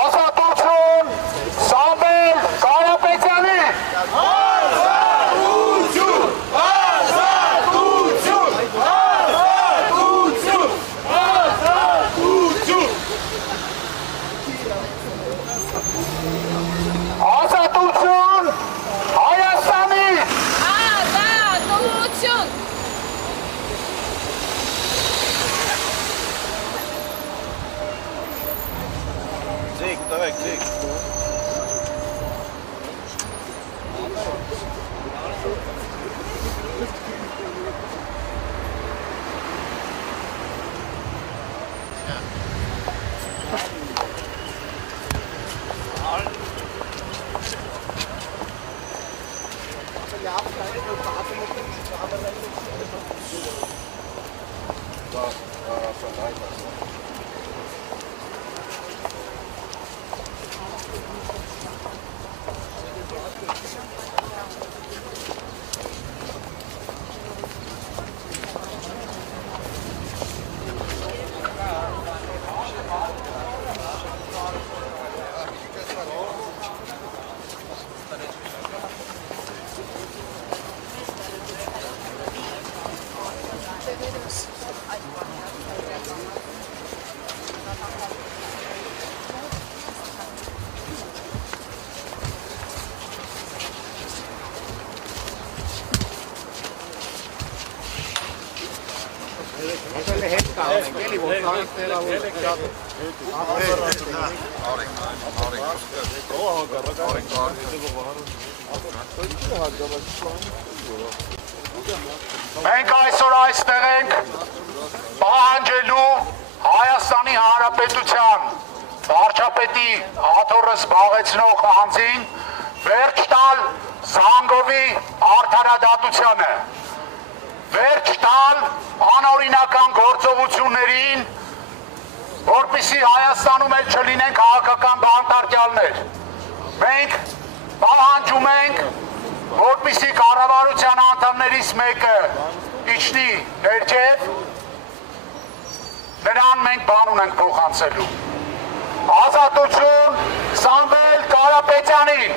Ազատություն Սամվել Կարապետյանի Ազատություն Հայաստանի Ազատություն Ձիգ, տվեք, ձիգ Մենք այսօր այստեղ ենք պահանջելու Հայաստանի Հանրապետության վարչապետի աթոռը զբաղեցնող անձին վերջ տալ Զանգովի արդարադատությանը, վերջ տալ անօրինական գործողություններին, որպեսզի Հայաստանում էլ չլինեն քաղաքական բանտարկյալներ։ Մենք պահանջում ենք, որպեսզի կառավարության անդամներից մեկը իջնի ներքև, նրան մենք բան ունենք փոխանցելու։ Ազատություն Սամվել Կարապետյանին։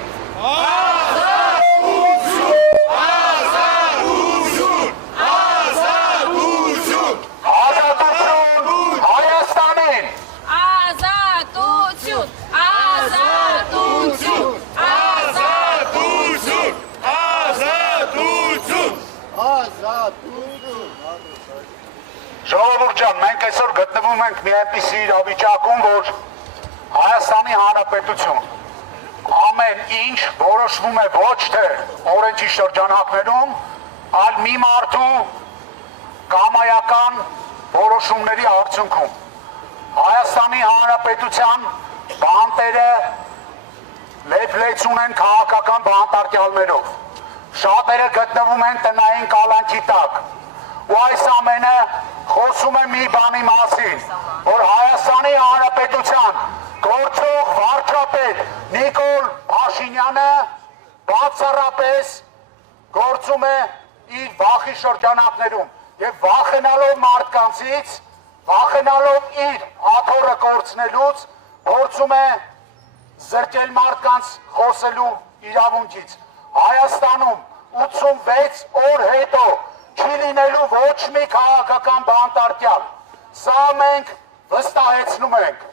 Ժողովուրդ ջան, մենք այսօր գտնվում ենք մի այնպիսի իրավիճակում, որ Հայաստանի Հանրապետություն ամեն ինչ որոշվում է ոչ թե օրենքի շրջանակներում, այլ մի մարդու կամայական որոշումների արդյունքում։ Հայաստանի Հանրապետության բանտերը լեփլեցուն են քաղաքական բանտարկյալներով։ Շատերը գտնվում են տնային կալանքի տակ։ Ու այս ամենը խոսում է մի բանի մասին, որ Հայաստանի Հանրապետության գործող վարչապետ Նիկոլ Փաշինյանը բացառապես գործում է իր վախի շրջանակներում եւ վախենալով մարդկանցից, վախենալով իր աթոռը կորցնելուց, փորձում է զրկել մարդկանց խոսելու իրավունքից։ Հայաստանում 86 օր հետո չի լինելու ոչ մի քաղաքական բանտարկյալ։ Սա մենք վստահեցնում ենք։